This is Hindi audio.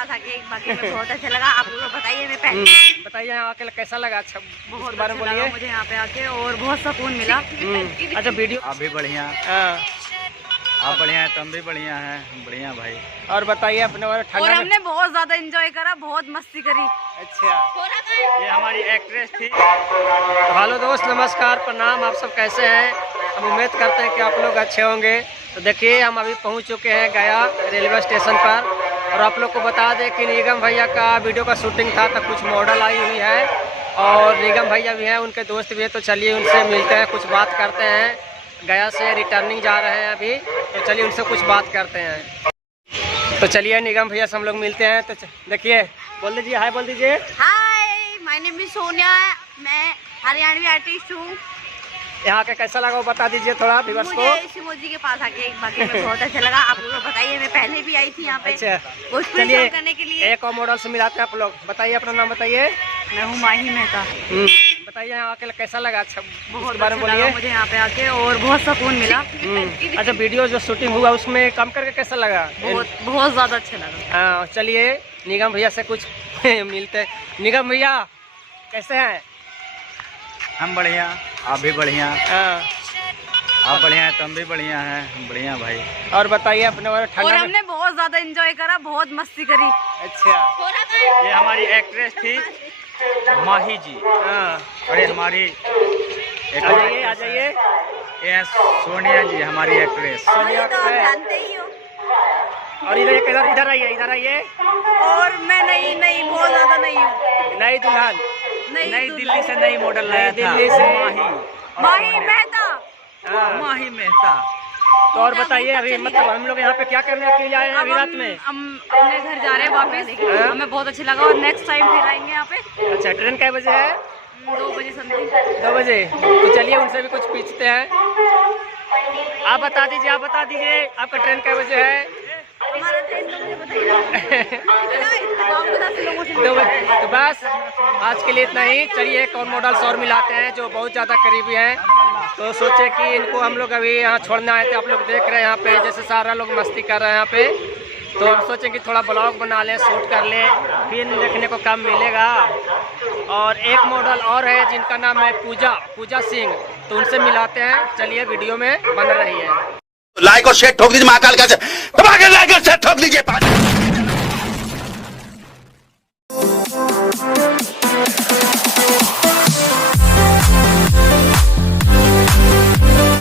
पास आके एक बाकी में बहुत अच्छा लगा। आप लोग बताइए, मैं पहले बताइए यहाँ आके कैसा लगा? अच्छा, बहुत बारे में अच्छा लगा बोलिए। मुझे यहाँ पे आके और बहुत सुकून मिला। अच्छा, वीडियो आप भी बढ़िया, आप बढ़िया हैं, तुम भी बढ़िया हैं, बढ़िया भाई। और बताइए अपने बारे में। और ठंडा हमने बहुत ज्यादा एंजॉय करा, बहुत मस्ती करी। अच्छा, ये हमारी एक्ट्रेस थी। तो हेलो दोस्त, नमस्कार, प्रणाम। आप सब कैसे हैं? हम उम्मीद करते हैं कि आप लोग अच्छे होंगे। तो देखिए, हम अभी पहुंच चुके हैं गया रेलवे स्टेशन पर, और आप लोग को बता दें कि निगम भैया का वीडियो का शूटिंग था, तो कुछ मॉडल आई हुई है और निगम भैया भी हैं, उनके दोस्त भी हैं। तो चलिए उनसे मिलते हैं, कुछ बात करते हैं। गया से रिटर्निंग जा रहे हैं अभी, तो चलिए उनसे कुछ बात करते हैं। तो चलिए निगम भैया से हम लोग मिलते हैं। तो देखिए, बोल दीजिए, हाय बोल दीजिए। हाय, माय नेम इज सोनिया, मैं हरियाणवी आर्टिस्ट हूँ। यहाँ का कैसा लगा वो बता दीजिए थोड़ा व्यूअर्स को। मुझे शिमो जी के पास आके एक बाकी में बहुत अच्छा लगा। आप लोग बताइए, मैं पहले भी आई थी यहाँ पे अच्छा, भोजपुरी चलिए शो करने के लिए। एक और मॉडल से मिलाते हैं। आप लोग बताइए, अपना नाम बताइए। मैं हूँ माही मेहता। बताइए यहाँ आके कैसा लगा? अच्छा, बहुत बारे में अच्छा लगा बोलिए। मुझे यहाँ पे आके और बहुत सुकून मिला। अच्छा, वीडियो जो शूटिंग हुआ उसमें काम करके कैसा लगा? बहुत ज्यादा अच्छा लगा। हाँ, चलिए निगम भैया से कुछ मिलते हैं। निगम भैया कैसे हैं? हम बढ़िया, आप भी बढ़िया, हाँ, आप बढ़िया हैं, तुम भी बढ़िया हैं, बढ़िया भाई। और बताइए अपने बारे में। और ठंडा हमने बहुत ज्यादा एंजॉय करा, बहुत मस्ती करी। अच्छा, ये हमारी एक्ट्रेस थी माही जी। हाँ, और ये हमारी एक आ और जाइए, आ एक्ट्रेस है। जाइए। ये है सोनिया जी, हमारी एक्ट्रेस। सोनिया तो आप है। जानते ही हो। और इधर आइए, इधर आइए। और मैं नहीं बहुत ज्यादा नहीं हूँ। नई दुल्हन, नई दिल्ली से नई मॉडल लाया था, दिल्ली से। माही मेहता। हाँ। माही मेहता। तो और बताइए, अभी मतलब हम लोग यहाँ पे क्या करने के लिए आए हैं अभी रात में? हम अपने घर जा रहे हैं वापस। हाँ। हमें बहुत अच्छा लगा और नेक्स्ट टाइम फिर आएंगे यहाँ पे। अच्छा, ट्रेन कै बजे है? 2 बजे समथिंग। 2 बजे। तो चलिए उनसे भी कुछ पूछते हैं। आप बता दीजिए, आपका ट्रेन कै बजे है? हमारा ट्रेन 2 बजे बताइए। 2 बजे। तो बस आज के लिए इतना ही। चलिए एक और मॉडल्स और मिलाते हैं जो बहुत ज़्यादा करीबी हैं। तो सोचे कि इनको हम लोग अभी यहाँ छोड़ने आए थे। आप लोग देख रहे हैं यहाँ पे जैसे सारा लोग मस्ती कर रहे हैं यहाँ पे। तो हम सोचें कि थोड़ा ब्लॉग बना लें, शूट कर लें, फिर देखने को कम मिलेगा। और एक मॉडल और है जिनका नाम है पूजा सिंह, तो उनसे मिलाते हैं। चलिए वीडियो में बन रही है। लाइक और शेयर ठोक दीजिए, महाकाल का से लाइक और शेयर ठोक दीजिए।